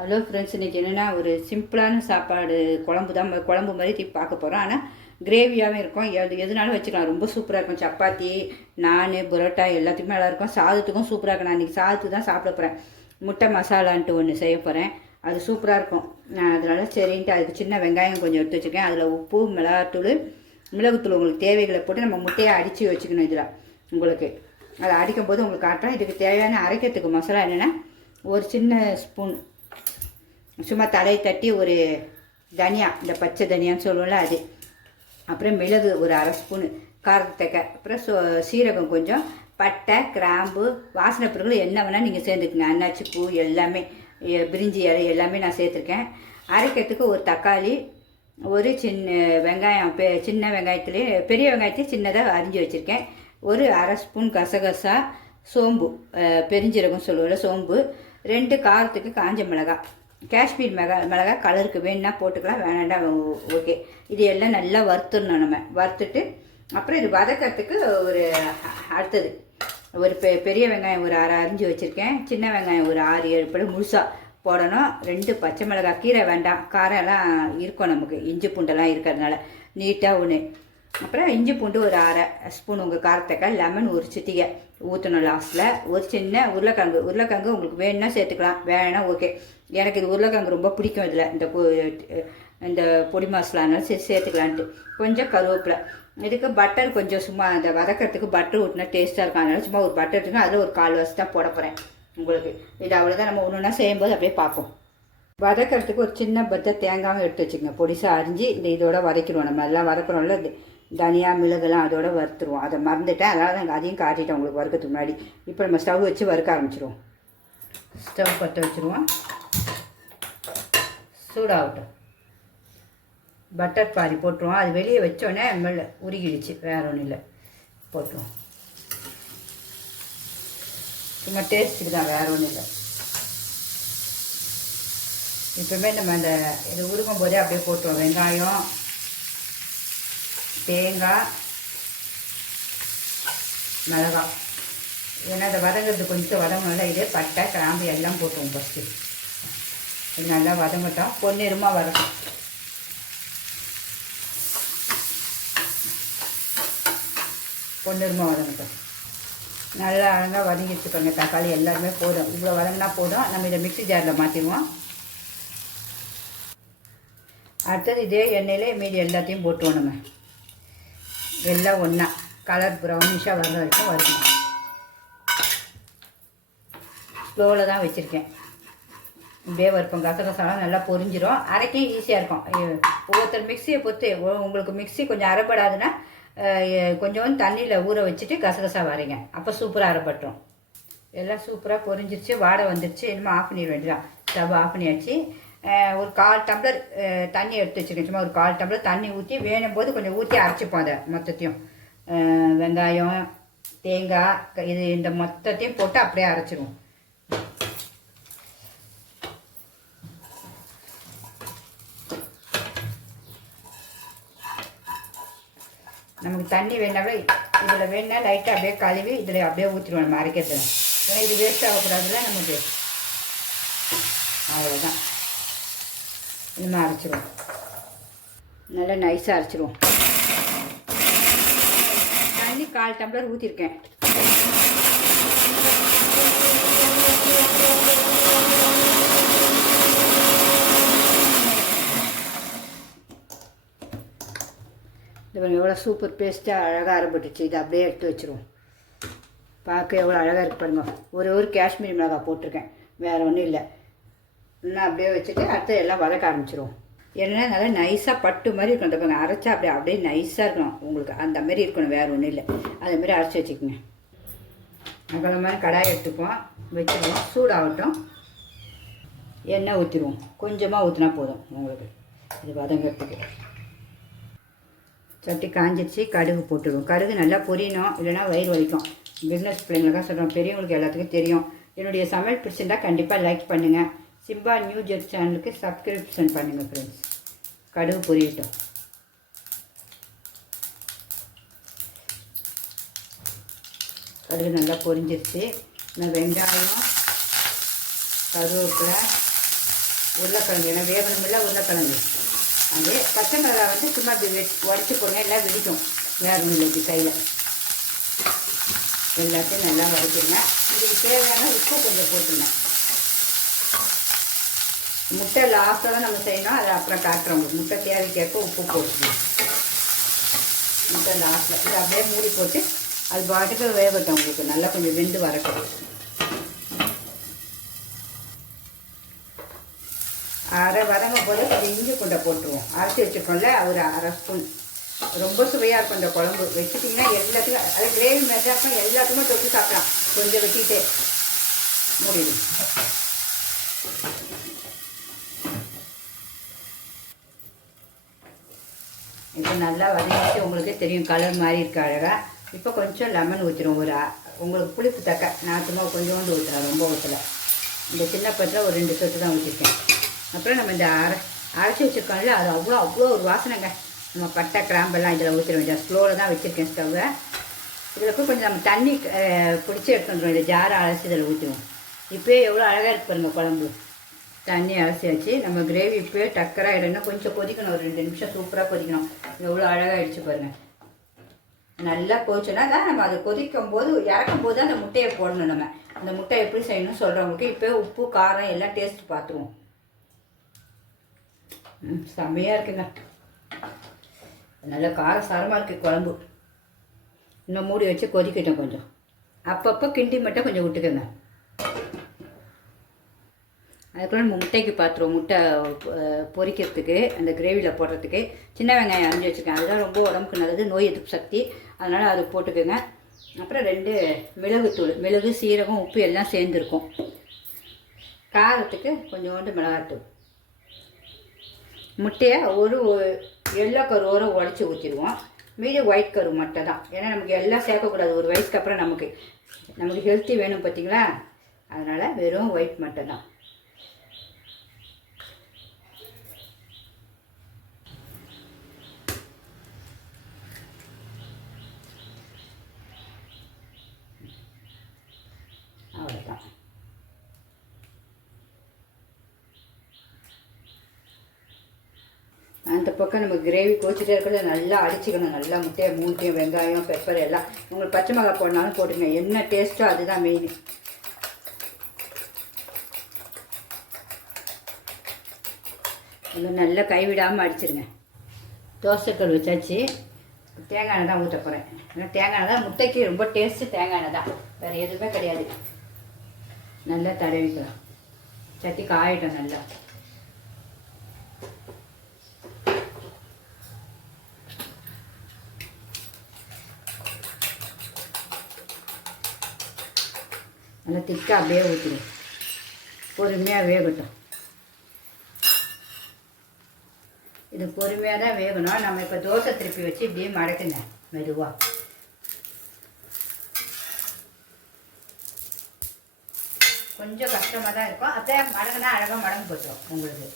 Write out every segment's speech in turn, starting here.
Hello friends, இன்றைக்கி என்னென்னா ஒரு சிம்பிளான சாப்பாடு குழம்பு மாதிரி தீ பார்க்க போகிறோம். ஆனால் கிரேவியாகவும் இருக்கும், எதுனாலும் வச்சுக்கலாம். ரொம்ப சூப்பராக இருக்கும். சப்பாத்தி, நான், புரோட்டா எல்லாத்துக்குமே நல்லாயிருக்கும். சாதத்துக்கும் சூப்பராக இருக்கும். நான் இன்றைக்கி சாதத்துக்கு தான் சாப்பிட போகிறேன். முட்டை மசாலான்ட்டு ஒன்று செய்ய போகிறேன். அது சூப்பராக இருக்கும். அதனால் சரின்ட்டு அதுக்கு சின்ன வெங்காயம் கொஞ்சம் எடுத்து வச்சுருக்கேன். அதில் உப்பு, மிளகுத்தூள் உங்களுக்கு தேவைகளை போட்டு நம்ம முட்டையை அடித்து வச்சுக்கணும். இதில் உங்களுக்கு அதை அடிக்கும் போது உங்களுக்கு காட்டுறோம். இதுக்கு தேவையான அரைக்கிறதுக்கு மசாலா என்னென்னா, ஒரு சின்ன ஸ்பூன் சும்மா தலையை தட்டி ஒரு தனியா, இந்த பச்சை தனியான்னு சொல்லுவோம்ல அது, அப்புறம் மிளகு ஒரு அரை ஸ்பூனு, காரத்தக்க, அப்புறம் சீரகம் கொஞ்சம், பட்டை, கிராம்பு, வாசனை பொருட்கள் என்ன வேணால் நீங்கள் சேர்ந்துக்குங்க. அன்னாச்சி பூ எல்லாமே, பிரிஞ்சி இலை எல்லாமே நான் சேர்த்துருக்கேன். அரைக்கிறதுக்கு ஒரு தக்காளி, ஒரு சின்ன வெங்காயம், சின்ன வெங்காயத்துலேயே பெரிய வெங்காயத்தையும் சின்னதாக அரிஞ்சு வச்சுருக்கேன். ஒரு அரை ஸ்பூன் கசகசா, சோம்பு, பெருஞ்சீரகம் சொல்லுவோம்ல சோம்பு, 2 காரத்துக்கு காஞ்ச மிளகாய், காஷ்மீர் மிளகாய் கலருக்கு வேணுன்னா போட்டுக்கலாம், வேணாண்டா ஓகே. இது எல்லாம் நல்லா வறுத்துடணும். நம்ம வறுத்துட்டு அப்புறம் இது வதக்கிறதுக்கு ஒரு அடுத்தது ஒரு பெரிய வெங்காயம் ஒரு அரிஞ்சு வச்சுருக்கேன். சின்ன வெங்காயம் ஒரு 6-7 பழம் முழுசாக போடணும். 2 பச்சை மிளகாய், கீரை வேண்டாம், காரம் எல்லாம் இருக்கும் நமக்கு, இஞ்சி பூண்டெல்லாம் இருக்கிறதுனால நீட்டாக ஒன்று. அப்புறம் இஞ்சி பூண்டு ஒரு அரை ஸ்பூன் உங்கள் காரத்தக்காய், லெமன் ஒரு சிட்டிகை ஊற்றணும் லாஸ்ட்டில். ஒரு சின்ன உருளைக்கிழங்கு உங்களுக்கு வேணுன்னா சேர்த்துக்கலாம், வேணா ஓகே. எனக்கு இது உருளைக்கிழங்கு ரொம்ப பிடிக்கும். இதில் இந்த பொடி மசாலானாலும் சேர்த்துக்கலான்ட்டு. கொஞ்சம் கருவேப்பிலை. இதுக்கு பட்டர் கொஞ்சம் சும்மா அந்த வதக்கிறதுக்கு பட்டர் ஊட்டினா டேஸ்ட்டாக இருக்கும். அதனால சும்மா ஒரு பட்டர் இருக்குன்னா அதில் ஒரு 1/4 வாசி தான் போட போகிறேன் உங்களுக்கு. இது அவ்வளோதான். நம்ம ஒன்று ஒன்றா செய்யும்போது அப்படியே பார்ப்போம். வதக்கிறதுக்கு ஒரு சின்ன தேங்காயும் எடுத்து வச்சுக்கோங்க, பொடிசாக அரிஞ்சு இதோட வதக்கிடுவோம். நம்ம எல்லாம் வதக்கிறோம்ல, தனியா மிளகுலாம் அதோட வறுத்துருவோம். அதை மறந்துட்டேன், அதனால் நாங்கள் அதையும் காட்டிட்டேன் உங்களுக்கு வறுக்கிறதுக்கு முன்னாடி. இப்போ நம்ம ஸ்டவ் வச்சு வறுக்க ஆரம்பிச்சிடுவோம். ஸ்டவ் பற்ற வச்சுருவோம், சூடாகட்டும். பட்டர் பாதி போட்டுருவோம். அது வெளியே வச்சோடனே மேலே உருகிடுச்சு, வேற ஒன்றும் இல்லை, போட்டுருவோம். சும்மா டேஸ்ட்டுக்கு தான், வேற ஒன்றும் இல்லை. இப்போமே நம்ம அந்த இது உருகும் போதே அப்படியே போட்டுருவோம். வெங்காயம், தேங்காய், மிளகாய், ஏன்னா அதை வதங்கிறது கொஞ்சம் வதங்கணும்ல. இதே பட்டை, கிராம்பு எல்லாம் போட்டுருவோம் ஃபஸ்ட்டு. இது நல்லா வதங்கட்டும், பொன்னிறமாக வரட்டும். பொன்னிறமாக வதங்கட்டும். நல்லா அழகாக வதங்கி வச்சுக்கோங்க. தக்காளி எல்லாருமே போதும், இவ்வளோ வதங்கினா போதும். நம்ம இதை மிக்ஸி ஜாரில் மாற்றிடுவோம். அடுத்தது இதே எண்ணெயிலே மீதி எல்லாத்தையும் போட்டுருவோம். நம்ம எல்லாம் ஒன்றா கலர் ப்ரௌனிஷாக வர வரைக்கும் வறுக்கணும். ஸ்லோவில் தான் வச்சுருக்கேன். இப்படியே வறுப்போம். கசகசாலாம் நல்லா பொரிஞ்சிடும். அரைக்க ஈஸியாக இருக்கும். ஒவ்வொருத்தர் மிக்சியை பொறுத்து, உங்களுக்கு மிக்சி கொஞ்சம் அரைப்படாதுன்னா கொஞ்சம் தண்ணியில் ஊற வச்சுட்டு கசகசா வரைங்க, அப்போ சூப்பராக அரைப்பட்டுரும். எல்லாம் சூப்பராக பொரிஞ்சிருச்சு, வாடை வந்துடுச்சு. இனிமேல் ஆஃப் பண்ணிட வேண்டியதான். ஸ்டவ் ஆஃப் பண்ணியாச்சு. ஒரு 1/4 டம்ளர் தண்ணி எடுத்து வச்சுருக்கேன். சும்மா ஒரு 1/4 டம்ளர் தண்ணி ஊற்றி வேணும் போது கொஞ்சம் ஊற்றி அரைச்சிப்போம். அதை மொத்தத்தையும் வெங்காயம், தேங்காய், இது இந்த மொத்தத்தையும் போட்டு அப்படியே அரைச்சிடுவோம். நமக்கு தண்ணி வேணாவே இதில் வேணால் லைட்டாக அப்படியே கழுவி இதில் அப்படியே ஊற்றிடுவோம் நம்ம அரைக்கிறது. ஏன்னா இது வேஸ்ட் ஆகக்கூடாதுல நமக்கு. அவ்வளோதான். இனிமேல் அரைச்சிடுவோம். நல்லா நைஸாக அரைச்சிடுவோம். தண்ணி 1/4 டம்ளர் ஊற்றிருக்கேன். இது எவ்வளோ சூப்பர் பேஸ்ட்டாக அழகாக அரைப்பட்டுச்சு. இதை அப்படியே எடுத்து வச்சுருவோம். பார்க்க எவ்வளோ அழகாக இருக்கு பாருங்க. ஒரு காஷ்மீரி மிளகாய் போட்டிருக்கேன், வேறு ஒன்றும் இல்லை. இன்னும் அப்படியே வச்சுட்டு அடுத்து எல்லாம் வதக்க ஆரம்பிச்சிடுவோம். ஏன்னா நல்லா நைஸாக பட்டு மாதிரி இருக்கணும். அந்த பாருங்க, அரைச்சா அப்படியே நைஸாக இருக்கணும் உங்களுக்கு, அந்த மாதிரி இருக்கணும், வேறு ஒன்றும் இல்லை. அதேமாதிரி அரைச்சி வச்சுக்கோங்க. அகலமாக கடாயை எடுத்துப்போம், வச்சுருவோம். சூடாகட்டும். எண்ணெய் ஊற்றிடுவோம். கொஞ்சமாக ஊற்றினா போதும் உங்களுக்கு இது வதங்கிறதுக்கு. சட்டி காஞ்சிடுச்சு, கடுகு போட்டுடுவோம். கடுகு நல்லா பொரியணும், இல்லைனா வயிறு வலிக்கும். பிஸ்னஸ் பிள்ளைங்களுக்காக சொல்கிறோம், பெரியவங்களுக்கு எல்லாத்துக்கும் தெரியும். என்னுடைய சமையல் பிடிச்சிருந்தால் கண்டிப்பாக லைக் பண்ணுங்கள். சிம்பா நியூ ஜெட் சேனலுக்கு சப்ஸ்கிரிப்ஷன் பண்ணுங்கள் ஃப்ரெண்ட்ஸ். கடுகு பொரியட்டும். கடுகு நல்லா பொரிஞ்சிருச்சு. வெங்காயம், கருவேப்பிலை, உருளைக்கிழங்கு ஏன்னா வேகணுமில்ல உருளைக்கிழங்கு. அது பச்சை மிளகாய் வந்து சும்மா இப்படி உடச்சி போடுங்க, எல்லாம் வெடிக்கும். வேறு ஒன்றும் இப்படி கையில் எல்லாத்தையும் நல்லா வதக்கிடுங்க. இதுக்கு தேவையான உப்பு கொஞ்சம் போட்டுருங்க. முட்டை லாஸ்ட்டாக தான் நம்ம செய்யணும், அதை அப்புறம் காட்டுறோம். முட்டை தேவைக்கேற்ப உப்பு போட்டுக்கணும். முட்டை லாஸ்ட்டில் இது அப்படியே மூடி போட்டு அது பாட்டுக்கு வேகட்டும். உங்களுக்கு நல்லா கொஞ்சம் வெந்து வரட்டும். அரை வதங்கும் போது கொஞ்சம் இஞ்சி பூண்டை போட்டுருவோம். அரைச்சி வச்சுருக்கோம்ல ஒரு அரை ஸ்பூன். ரொம்ப சுவையாக இருக்கும் இந்த குழம்பு. வச்சுட்டிங்கன்னா எல்லாத்துக்கும் அது கிரேவி மாதிரி இருக்கும், எல்லாத்துக்குமே தொட்டு சாப்பிடலாம். கொஞ்சம் வெட்டிட்டு மூடிடும். இப்போ நல்லா வதங்கிட்டு உங்களுக்கு தெரியும், கலர் மாதிரி இருக்க அழகாக. இப்போ கொஞ்சம் லெமன் ஊற்றிடும். உங்களுக்கு புளிப்பு தக்க நான் சும்மா கொஞ்சோண்டு ஊற்றுறேன், ரொம்ப ஊற்றலை. இந்த சின்ன பத்தில் ஒரு 2 சொட்டு தான் ஊற்றிருக்கேன். அப்புறம் நம்ம இந்த அரைச்சி வச்சுருக்கோம்ல, அது அவ்வளோ ஒரு வாசனைங்க. நம்ம பட்டை கிராம்பெல்லாம் இதில் ஊற்றிட வேண்டிய. ஸ்லோவில் தான் வச்சுருக்கேன் ஸ்டவ்வை. இதில் போய் கொஞ்சம் நம்ம தண்ணி பிடிச்சி எடுத்துருவோம். இந்த ஜாரை அலசி இதில் ஊற்றிடுவோம். இப்போயே எவ்வளோ அழகாக இருக்கு பாருங்கள் குழம்பு. தண்ணி அலசி வச்சு நம்ம கிரேவி இப்போயே டக்கராக இடணும். கொஞ்சம் கொதிக்கணும், ஒரு 2 நிமிஷம் சூப்பராக கொதிக்கணும். எவ்வளோ அழகாக ஆகிடுச்சு பாருங்கள். நல்லா போச்சுன்னா தான் நம்ம அதை கொதிக்கும் போது இறக்கும் போது அந்த முட்டையை போடணும். நம்ம அந்த முட்டை எப்படி செய்யணும்னு சொல்கிறவங்களுக்கு இப்போ உப்பு காரம் எல்லாம் டேஸ்ட் பார்த்துருவோம். செம்மையாக இருக்குங்க. நல்லா காரசாரமாக இருக்குது குழம்பு. இன்னும் மூடி வச்சு கொதிக்கட்டும். கொஞ்சம் அப்பப்போ கிண்டி மட்டும் கொஞ்சம் விட்டுக்கோங்க. அதுக்குள்ள முட்டைக்கு பாத்திரம், முட்டை பொரிக்கிறதுக்கு அந்த கிரேவியில் போடுறதுக்கு சின்ன வெங்காயம் அரைஞ்சி வச்சுருக்கேன். அதுதான் ரொம்ப உடம்புக்கு நல்லது, நோய் எதிர்ப்பு சக்தி. அதனால் அது போட்டுக்கோங்க. அப்புறம் 2 மிளகுத்தூள், மிளகு சீரகம் உப்பு எல்லாம் சேர்ந்துருக்கும். காரத்துக்கு கொஞ்சோண்டு மிளகாத்தூள். முட்டையை ஒரு எல்லோ கருவோடு உடச்சி ஊற்றிடுவோம். மீதி ஒயிட் கரு மட்டும் தான். ஏன்னா நமக்கு எல்லாம் சேர்க்கக்கூடாது. ஒரு வயசுக்கு அப்புறம் நமக்கு ஹெல்த்தி வேணும் பார்த்தீங்களா, அதனால் வெறும் ஒயிட் மட்டும் தான். அவ்வளோதான். அந்த பக்கம் நம்ம கிரேவி கோச்சிட்டே இருக்கிறத நல்லா அடிச்சுக்கணும். நல்லா முட்டையை 3 வெங்காயம் பெப்பர் எல்லாம். உங்களுக்கு பச்சை மிளகாய் போடனாலும் போட்டுங்க. என்ன டேஸ்ட்டோ அதுதான் மெயின். இது நல்லா கைவிடாமல் அடிச்சிருங்க. தோசைக்கல் வச்சாச்சு. தேங்காய் எண்ணெய் தான் ஊற்ற போகிறேன். ஏன்னா தேங்காய் எண்ணெய் தான் முட்டைக்கு ரொம்ப டேஸ்ட்டு. தேங்காய் எண்ணெய் தான், வேறு எதுவுமே கிடையாது. நல்லா தடவிக்கலாம். சட்டி காயட்டும் நல்லா. நல்லா திக்காக அப்படியே ஊற்றிடும். பொறுமையாக வேகட்டும். இது பொறுமையாக தான் வேகணும். நம்ம இப்போ தோசை திருப்பி வச்சு இப்படியே மடக்குங்க மெதுவாக. கொஞ்சம் கஷ்டமாக தான் இருக்கும். அப்படியே மடங்குனா அழகாக மடங்கு போட்டுரும் உங்களுக்கு.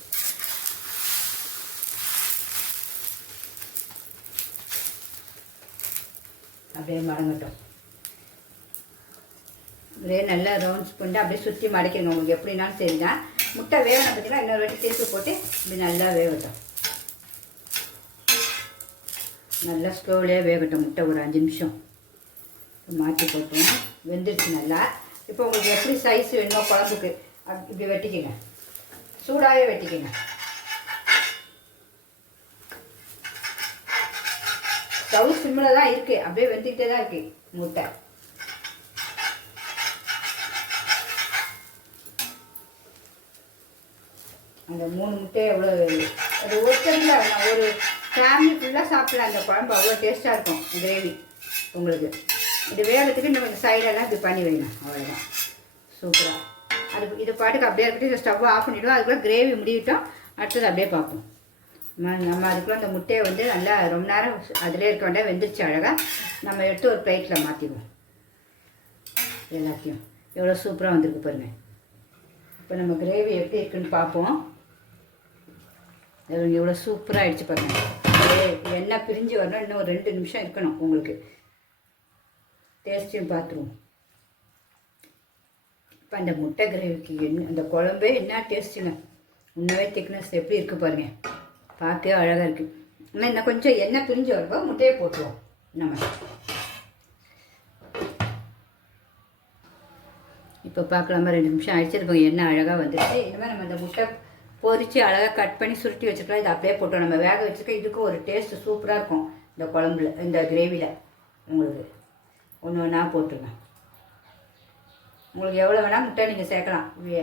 அப்படியே மடங்கட்டும். அப்படியே நல்லா ரவுண்ட்ஸ் பண்ணிட்டு அப்படியே சுற்றி மடக்கிடுங்க. உங்களுக்கு எப்படின்னாலும் சரிதான். முட்டை வேகணும் பார்த்தீங்கன்னா இன்னொரு வாட்டி சேர்த்து போட்டு இப்படி நல்லா வேகட்டும். நல்லா ஸ்லோவிலே வேகட்டும் முட்டை. ஒரு 5 நிமிஷம் மாற்றி போட்டுவோம். வெந்துருச்சு நல்லா. இப்போ உங்களுக்கு எப்படி சைஸ் வேணுமோ குழம்புக்கு இப்படி வெட்டிக்கங்க. சூடாகவே வெட்டிக்கங்க. ஸ்டவ் சிம்மில் தான் இருக்குது. அப்படியே வெந்துக்கிட்டே தான் இருக்குது முட்டை. அந்த 3 முட்டையை எவ்வளோ அது ஒருத்தரில் ஒரு ஃபேமிலி ஃபுல்லாக சாப்பிடலாம். அந்த குழம்பு அவ்வளோ டேஸ்ட்டாக இருக்கும் கிரேவி உங்களுக்கு. இது வேகத்துக்கு இன்னும் கொஞ்சம் சைடெல்லாம் இப்படி பண்ணி வைங்க. அவ்வளோதான், சூப்பராக. அது இது பாட்டுக்கு அப்படியே இருக்கட்டும். ஸ்டவ்வை ஆஃப் பண்ணிவிடுவோம். அதுக்குள்ளே கிரேவி முடிவிட்டோம். அடுத்தது அப்படியே பார்ப்போம். நம்ம அதுக்குள்ளே அந்த முட்டையை வந்து நல்லா ரொம்ப நேரம் அதிலே இருக்க வேண்டாம். வெந்துருச்சு அழகாக. நம்ம எடுத்து ஒரு பிளேட்டில் மாற்றிடுவோம். எல்லாத்தையும் எவ்வளோ சூப்பராக வந்திருக்கு பாருங்கள். இப்போ நம்ம கிரேவி எப்படி இருக்குன்னு பார்ப்போம். எவ்வளோ சூப்பராக ஆகிடுச்சு பாருங்கள். எண்ணெய் பிரிஞ்சு வரணும். இன்னும் ஒரு 2 நிமிஷம் இருக்கணும் உங்களுக்கு. டேஸ்ட்டையும் பார்த்துருவோம். இப்போ அந்த முட்டை கிரேவிக்கு அந்த குழம்பே என்ன டேஸ்ட்டுங்க. உண்மையே திக்னஸ் எப்படி இருக்குது பாருங்கள், பார்க்கவே அழகாக இருக்குது. ஆனால் இன்னும் கொஞ்சம் எண்ணெய் பிரிஞ்சு வரும்போது முட்டையை போட்டுருவோம் நம்ம. இப்போ பார்க்கலாமா, 2 நிமிஷம் ஆயிடுச்சு. எண்ணெய் அழகாக வந்துடுச்சு. இனிமேல் நம்ம இந்த முட்டை பொரித்து அழகாக கட் பண்ணி சுருட்டி வச்சுக்கலாம். இது அப்படியே போட்டோம். நம்ம வேக வச்சுருக்க இதுக்கும் ஒரு டேஸ்ட்டு சூப்பராக இருக்கும் இந்த குழம்புல, இந்த கிரேவியில். உங்களுக்கு ஒன்று ஒன்றா போட்டுருங்க. உங்களுக்கு எவ்வளோ வேணால் முட்டை நீங்கள் சேர்க்கலாம். இது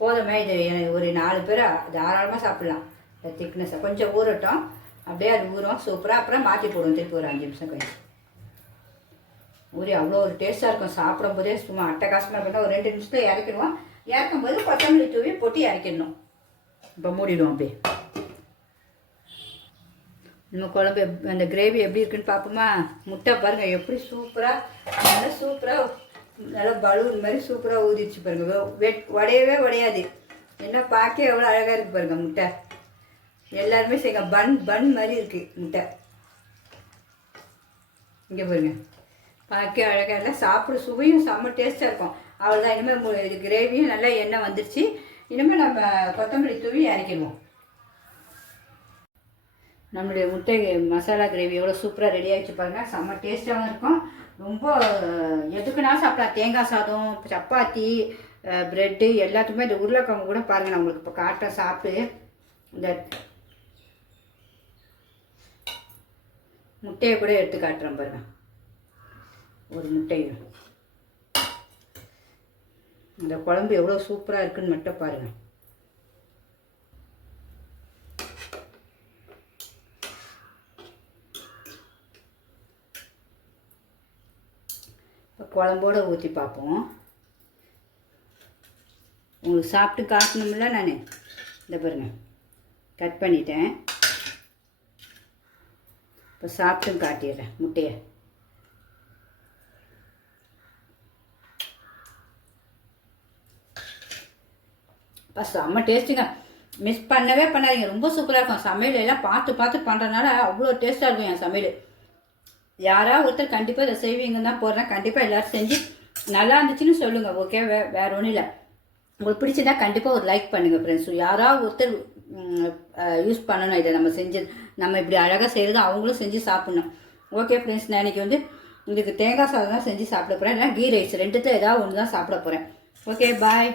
போதுமே. இது ஒரு 4 பேர் தாராளமாக சாப்பிட்லாம். இந்த திக்னஸை கொஞ்சம் ஊறட்டும். அப்படியே அது ஊறும் சூப்பராக. அப்புறம் மாற்றி போடுவோம் திருப்பி ஒரு 5 நிமிஷம் கழிச்சு. ஊறி அவ்வளோ ஒரு டேஸ்ட்டாக இருக்கும். சாப்பிடும் போதே சும்மா அட்டகாசமாக இருக்கணும். ஒரு 2 நிமிஷத்தில் இறக்கிடுவோம். இறக்கும்போது கொத்தமல்லி தூவி போட்டு இறக்கிடணும். இப்போ மூடிடுவோம். அப்படியே நம்ம குழம்பு அந்த கிரேவி எப்படி இருக்குன்னு பார்ப்போமா. முட்டை பாருங்கள் எப்படி சூப்பராக, நல்லா சூப்பராக, நல்லா பலூன் மாதிரி சூப்பராக ஊதிடுச்சு பாருங்கள். உடையவே உடையாது. என்ன பார்க்க எவ்வளோ அழகாக இருக்குது பாருங்கள் முட்டை. எல்லாருமே செய்யுங்க. பன் மாதிரி இருக்குது முட்டை. இங்கே பாருங்கள், பார்க்க அழகாக இல்லை, சாப்பிட சுவையும் செம்ம டேஸ்ட்டாக இருக்கும். அவ்வளோதான். இனிமேல் இது கிரேவியும் நல்லா எண்ணெய் வந்துடுச்சு. இனிமேல் நம்ம கொத்தமல்லி தூவி இறக்கிடுவோம். நம்மளுடைய முட்டை மசாலா கிரேவி எவ்வளோ சூப்பராக ரெடி ஆகிடுச்சு பாருங்கள். செம்ம டேஸ்ட்டாகவும் இருக்கும். ரொம்ப எதுக்குன்னா சாப்பிடலாம். தேங்காய் சாதம், சப்பாத்தி, ப்ரெட்டு எல்லாத்துக்குமே. இந்த உருளைக்கிழங்கு கூட பாருங்கள், நான் உங்களுக்கு இப்போ காட்டுறேன். சாப்பிட்டு இந்த முட்டையை கூட எடுத்து காட்டுறேன் பாருங்கள். ஒரு முட்டையும் இந்த குழம்பு எவ்வளோ சூப்பராக இருக்குன்னு மட்டும் பாருங்கள். இப்போ குழம்போடு ஊற்றி பார்ப்போம். உங்களுக்கு சாப்பிட்டு காட்டணும்ல. நான் இந்த பாருங்கள் கட் பண்ணிட்டேன். இப்போ சாப்பிட்டும் காட்டிடுறேன் முட்டையை. இப்போ செம்ம டேஸ்ட்டுங்க. மிஸ் பண்ணவே பண்ணாதீங்க. ரொம்ப சூப்பராக இருக்கும். சமையல் எல்லாம் பார்த்து பார்த்து பண்ணுறதுனால அவ்வளோ டேஸ்ட்டாக இருக்கும் என் சமையல். யாராவது ஒருத்தர் கண்டிப்பாக இதை செய்வீங்கன்னு தான் போடுறேன். கண்டிப்பாக எல்லோரும் செஞ்சு நல்லா இருந்துச்சுன்னு சொல்லுங்கள். ஓகே, வேறு ஒன்றும் இல்லை. உங்களுக்கு பிடிச்சதா கண்டிப்பாக ஒரு லைக் பண்ணுங்கள் ஃப்ரெண்ட்ஸ். யாராவது ஒருத்தர் யூஸ் பண்ணணும் இதை. நம்ம செஞ்சு நம்ம இப்படி அழகாக செய்கிறது அவங்களும் செஞ்சு சாப்பிட்ணும். ஓகே ஃப்ரெண்ட்ஸ், நான் இன்றைக்கி வந்து இதுக்கு தேங்காய் சாதம் தான் செஞ்சு சாப்பிட போகிறேன். இல்லைனா கீ ரைஸ், 2த்துல ஏதாவது ஒன்று தான் சாப்பிட போகிறேன். ஓகே, பாய்.